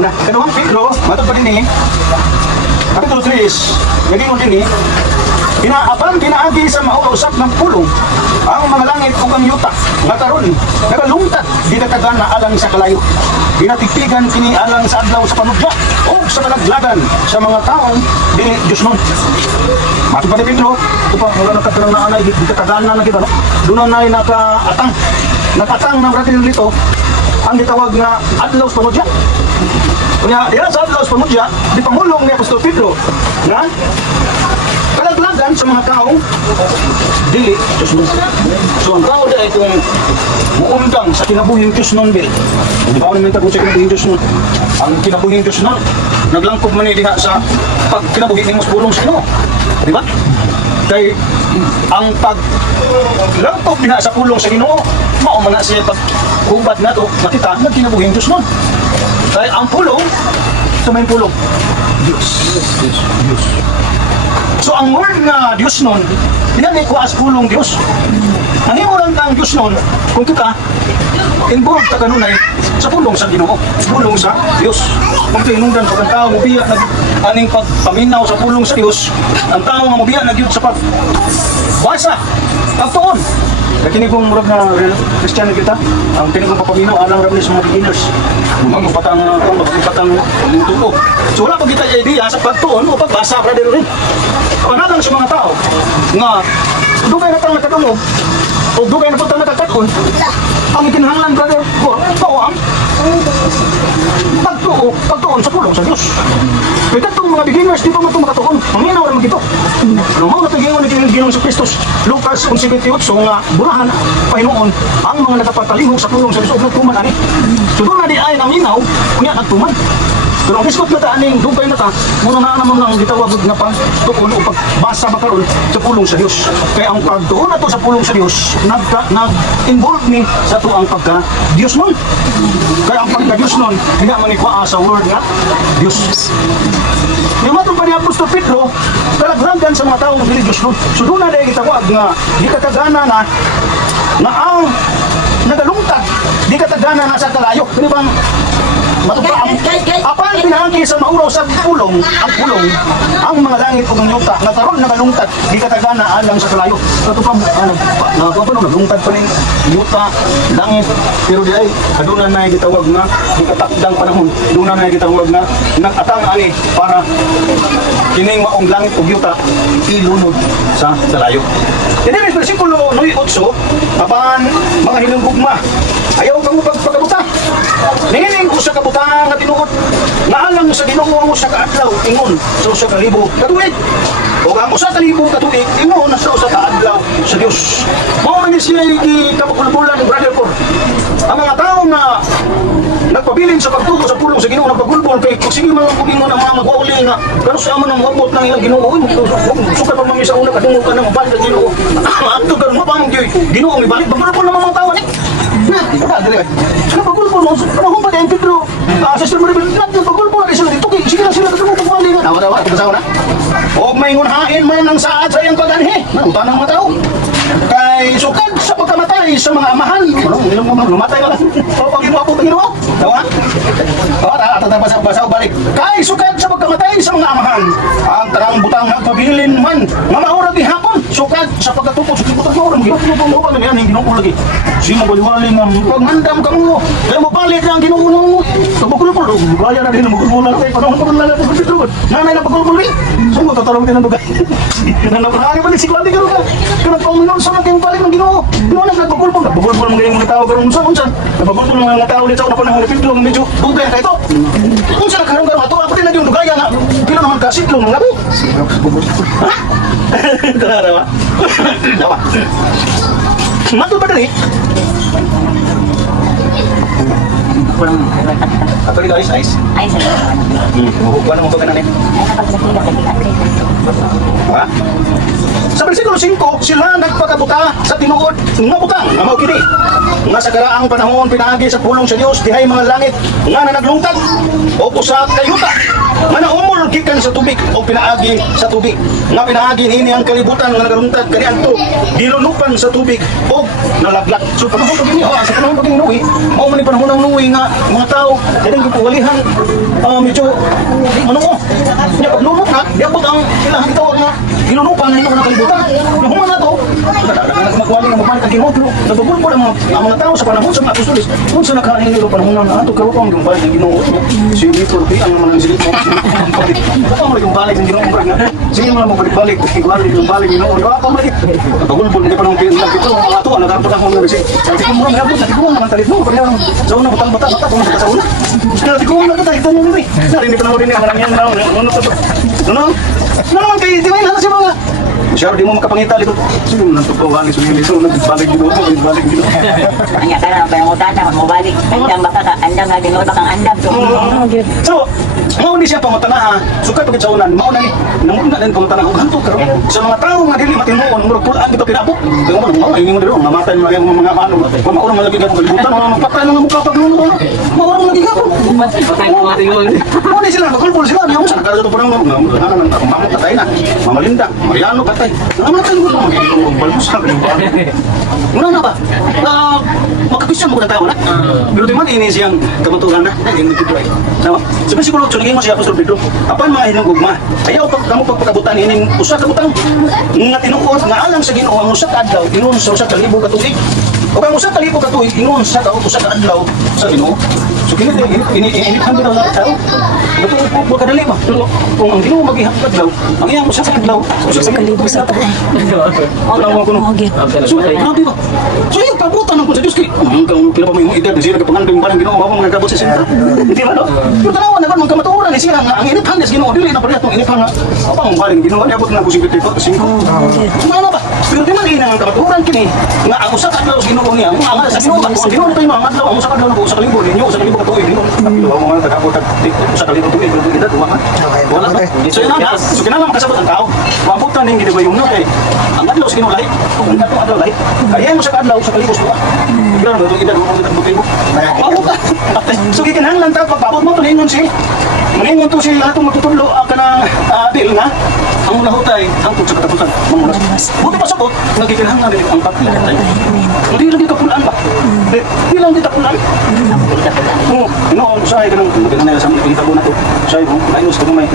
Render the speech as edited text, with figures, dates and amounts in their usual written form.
una. Kaduhang Pedro, matod pa din Kapitulo 3 is, naging din Apan pinaagi sa mauusap ng pulong ang mga langit ug ang yuta nga karon nagalungtad di katagana alang sa kalayo. Ginatigtigan kini alang sa adlaw sa panudya o sa kalaglagan sa mga taong dili Dios nun. Mato pa ni Pedro, ito pa wala nakatarang na anay di katagana na kita no. Doon na nakatang ng ratin dito ang gitawag na adlaw sa panudya. Kunya diha sa adlaw sa panudya di pamulong ni Apostol Pedro na kalaglagan sa mga tao dili Diyos nun. So ang tao dahil kung muundang sa kinabuhing Diyos nun bil, hindi ba ako naman tagot sa kinabuhing Diyos nun? Ang kinabuhing Diyos nun naglangkob man diha sa pag kinabuhing mo sa pulong sa ino, di ba? Kaya ang paglangkob diha sa pulong sa Ginoo mao man na siya pag hubad na to makita na kinabuhing Diyos nun. Kaya ang pulong sa may pulong Diyos. So ang word nga Diyos nun, yan ay kuas pulong Diyos. Ang imo lang kang Diyos nun, kung kita, involved ka kanunay sa pulong sa Ginoo, pulong sa Diyos. Kung tinungdan pag ang tao mabiyak na aning pagpaminaw sa pulong sa Diyos, ang tao nga mabiyak na Diyos sa pagbasa, pagtuon. Kini kong murag na Christian kita, ang kini kong papaminaw alang rin sa mga beginners. Magpapatang tuto. So wala pa kita idea sa pagtuon o pagbasa brother rin. Panalang sa mga tao nga dugay na tang nakadungog o dugay na putang nakakatun ang ikinahanglan brother ko tawang pagtuon sa pulong sa Diyos. Kaya itong mga beginners di pa man itong makatuon maminaw naman ito. Lumaw na pagingon ni Ginoong sa Kristus Lucas 11:28 nga burahan Panginoon ang mga nagpapatalihog sa pulong sa Diyos o nagtuman ani. So doon na di ay naminaw kunya nagtuman. Pero ang iskot na ta aning dugay na ta muna na naman ang gitawag nga pagtuon o pagbasa makaroon sa pulong sa Diyos. Kaya ang pagtuon na to sa pulong sa Diyos nag-involve ni sa to ang pagka Diyos nun. Kaya ang pagka Diyos nun hindi man ikuha sa word nga Diyos. Yung matong pa ni Apostol Pedro talaglagan sa mga taong hindi Diyos nun. So doon na dahil gitawag nga di katagana na ang nagalungtad di katagana na sa kalayo. Kani bang apan pinahangki sa mauraw sa pulong, ang mga langit o ng yuta, nagkaroon nagalungtad, di katagana alang sa kalayo. Ito pa, naglungtad pa rin yuta, langit, pero di ay, kadunan na gitawag na, di katakdang panahon, kadunan na gitawag na, nag-atang ani para kining maong langit o yuta, ilunod sa kalayo. Yan din, versikulo 9:8, apan mga hinumbugma, ayaw kang pagkabuta. Nihiling ko sa kabutang na tinuod na alang sa Ginoo sa kaadlaw ingon sa usa ka libo katuig o ang usa ka libo katuig ingon sa usa ka adlaw sa Dios. Mao man sila kapagulbulan brother ko. Ang mga tao na nagpabilin sa pagtuo sa pulong sa Ginoo nagpagulbol kay kung sige mga ingon ang mga magwauli nga pero sa amon ang mabot ng ilang Ginoo suka pa mami sa una kadungog ka ng banda Ginoo. Adto ka mo pang Ginoo mi balik bagulbol ng mga tao ni. Na, dali. Pagulbol mo kung pa din Pedro. Sister Maribel, natin pagulbol na sila dito. Sige na sila katulong pagwali nga. Tawa-tawa, pagkasawa na. Huwag may ngunhain man ang saad sa iyang pag-anhi. Nanutan ng mga tao. Kay sukad sa pagkamatay sa mga amahan. Lumatay na lang. Pag-inuwa po, Panginoon. Tawa? Basa balik. Kay sukad sa pagkamatay sa mga amahan. Ang tarang butang nagpabilin man. Nga maurag ihapon. Sukad sa pagkatupo. Sukad butang maurag. Ginoo pa yan. Ginoo lagi. Sino baliwali nga. Pagmandam ka mo. Kaya mabalik na ang Ginoo mo. Pagkulpul. Baya na din ang magkulpul. Kaya panahon pa lang natin pagkulpul. Nanay na pagkulpul. Sungguh tatarong tinandugay. Kanang ba ni sikwali ka ro. Kanang pamunon sa mga balik ng Ginoo. Ginoo na nagpagkulpul. Nagpagkulpul mga tao karon unsa. Nagpagkulpul mga tao dito na panahon ni Pedro medyo dugay ka ito. Unsa na karon ato apa din na yung dugaya na. Pila naman ka sitlong nga bi. Ha? Tara. Dawa. Matul ba dali? Ato dito ice. Ay, salamat. Kuha na mo ba ka na ha? Sa versikulo 5, sila nagpakabuta sa tinuod nga butang nga mao kini nga sa karaang panahon pinaagi sa pulong sa Dios dihay mga langit nga naglungtad o usa ka yuta nga naumol gikan sa tubig o pinaagi sa tubig nga pinaagi niini ang kalibutan nga naglungtad kaniadto gilunupan sa tubig o nalaglat. So panahon pag ini sa panahon pag Noe mao man ni panahon ng Noe nga mga tao kadang gipuwalihan medyo ano ko, lumok na, di abot ang ilang itawag na ginunupan na ito na kalibutan. Yung human na to, magwali nga mabalik ang ginoo, pero nagpupulpul ang mga tao sa panahon sa mga apostolis. Kung sa nakain nilo panahon na ato karon ang balik ng ginoo. Sige turpi ang naman ang silip mo. Ako mo yung balik ng ginoo nga. Sige mo mo balik igwali yung balik ng ginoo. Ako mo rin. Nagpupulpul nga panahon ito mga ato na dapat ako nga sige. Kasi kung mo nga abot, ko mo man talit mo, kaya sa una butang-bata ko sa una. Kasi ko mo na ito mo ni. Narinig ko na rin ang maramihan na. Ano naman kay di ba na si mga siya di mo makapangita dito. Sino nang tupawan ni Sunili so nagbalik dito balik dito. Anya kana pa yung utata mo balik. Andam baka ka andam nga dinod kang andam. So, mao ni siya pangutana sukat pagit sa unan mao na ni namuna din pangutana og hanto karon sa mga tawo nga dili matinuon murag pulaan bitaw kinabot. Kaya mo ay mo diro mamatay mo yung mga ano. Kung mao man lagi ka kalibutan mga patay na mukha pag nuno. Mao man lagi ka po. Patay mo matingon. Mao ni sila kulpul sila niya sa kada to parang naman mamot patay na. Mamalinda, Mariano patay. Naman tayo mo balbus ka. Muna na ba? Makapisyon mo na tayo na. Pero di man ini siyang kabutuhan na. Hindi dito ay. Tama. Sabi siguro tunigin mo siya Apostol Pedro. Apan mga hinang gugma. Ayaw pag kamo pagpakabutan ining usa ka butang. Nga tinuod nga alang sa Ginoo ang usa ka adlaw ingon sa usa ka libo ka tuig. O kung usa ka libo ka tuig ingon sa usa ka adlaw sa Ginoo. So kini ini hanggang daw na tao. Ito po kadali ba? Pero kung ang Ginoo maghihapad daw, ang iyang usa ka adlaw, usa ka libo sa tuig. Alam mo kuno. So, grabe ba? So, yung pabutan ng sa Diyos kay hanggang pinapa mo yung edad na siya nagpapangandang parang Ginoo mo mga gabot sa sinta. Hindi ba no? Pero tanawan na ba mga kamatuoran ni siya nga ang iniphan des Ginoo dili na pala itong iniphan nga apa ang baling Ginoo niya abot na kusing dito kasi ano ba? Pero di man ina ang kamatuoran kini nga ang usa ka adlaw Ginoo niya ang sa Ginoo ang Ginoo ni tayo mga adlaw ang usa ka adlaw sa kalibo ninyo sa kalibo ka tuig Ginoo. Pero mo man tagabot sa kalibo tuig pero edad wala. Wala. So ina so kinahanglan makasabot ang tao. Mabutan ning gid ba yung no kay ang adlaw sa Ginoo lahi. Kung kato adlaw lahi. Kaya mo sa adlaw sa kalibo suwa. Pero mo edad mo sa kalibo. Mabutan. So kinahanglan ta pagpabot mo tulingon si Maningon to si atong magtutudlo kanang dil nga ang nahutay ang sa katapusan. Buti pa sabot nagkikinahanglan din ang patay. Hindi lang kita pulaan ba? Hindi lang kita pulaan. Oo, inoon sa ay kanang maganda sa mga pinita ko na to. Sa ay ayos ko may